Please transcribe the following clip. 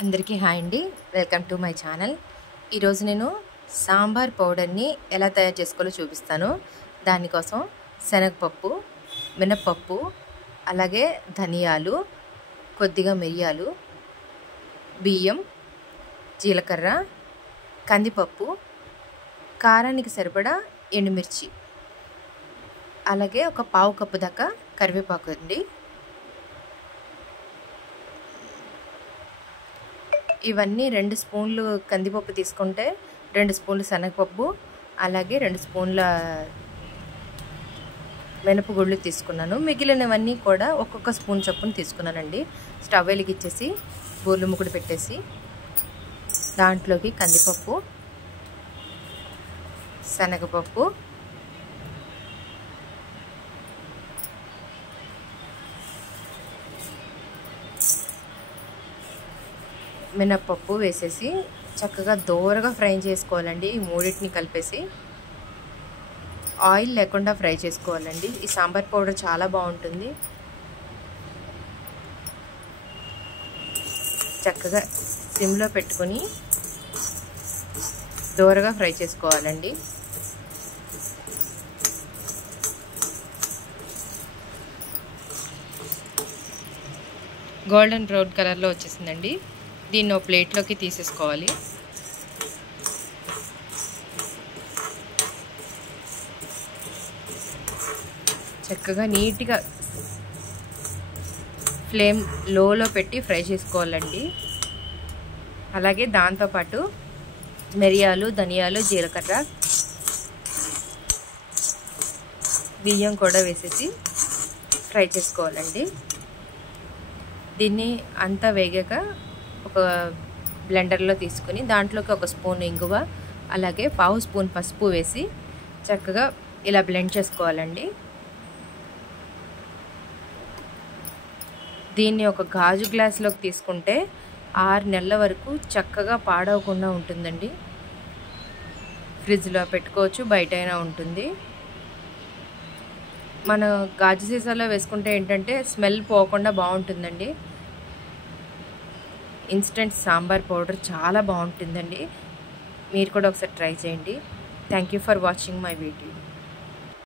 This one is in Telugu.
అందరికీ హాయ్ అండి, వెల్కమ్ టు మై ఛానల్. ఈరోజు నేను సాంబార్ పౌడర్ని ఎలా తయారు చేసుకోవాలో చూపిస్తాను. దానికోసం శనగపప్పు, మినప్పప్పు, అలాగే ధనియాలు, కొద్దిగా మిరియాలు, బియ్యం, జీలకర్ర, కందిపప్పు, కారానికి సరిపడా ఎండుమిర్చి, అలాగే ఒక పావు కప్పు దాకా కరివేపాకు అండి. ఇవన్నీ 2 స్పూన్లు కందిపప్పు తీసుకుంటే 2 స్పూన్లు శనగపప్పు, అలాగే 2 స్పూన్ల మినపగుళ్ళు తీసుకున్నాను. మిగిలినవన్నీ కూడా ఒక్కొక్క స్పూన్ చొప్పున తీసుకున్నానండి. స్టవ్ వెలిగించేసి బోర్లు ముకుడు పెట్టేసి దాంట్లోకి కందిపప్పు, శనగపప్పు, మినప్పప్పు వేసేసి చక్కగా దోరగా ఫ్రై చేసుకోవాలండి. ఈ మూడింటిని కలిపేసి ఆయిల్ లేకుండా ఫ్రై చేసుకోవాలండి. ఈ సాంబార్ పౌడర్ చాలా బాగుంటుంది. చక్కగా సిమ్లో పెట్టుకొని దోరగా ఫ్రై చేసుకోవాలండి. గోల్డెన్ బ్రౌన్ కలర్లో వచ్చేసిందండి. దీన్ని ఒక ప్లేట్లోకి తీసేసుకోవాలి. చక్కగా నీట్గా ఫ్లేమ్ లోలో పెట్టి ఫ్రై చేసుకోవాలండి. అలాగే దాంతోపాటు మిరియాలు, ధనియాలు, జీలకర్ర, బియ్యం కూడా వేసేసి ఫ్రై చేసుకోవాలండి. దీన్ని అంతా వేగాక ఒక బ్లెండర్లో తీసుకుని దాంట్లోకి ఒక స్పూన్ ఇంగువ, అలాగే పావు స్పూన్ పసుపు వేసి చక్కగా ఇలా బ్లెండ్ చేసుకోవాలండి. దీన్ని ఒక గాజు గ్లాస్లోకి తీసుకుంటే 6 నెలల వరకు చక్కగా పాడవకుండా ఉంటుందండి. ఫ్రిడ్జ్లో పెట్టుకోవచ్చు, బయట అయినా ఉంటుంది. మన గాజు సీసాలో వేసుకుంటే ఏంటంటే స్మెల్ పోకుండా బాగుంటుందండి. ఇన్స్టెంట్ సాంబార్ పౌడర్ చాలా బాగుంటుందండి. మీరు కూడా ఒకసారి ట్రై చేయండి. Thank you for watching my video.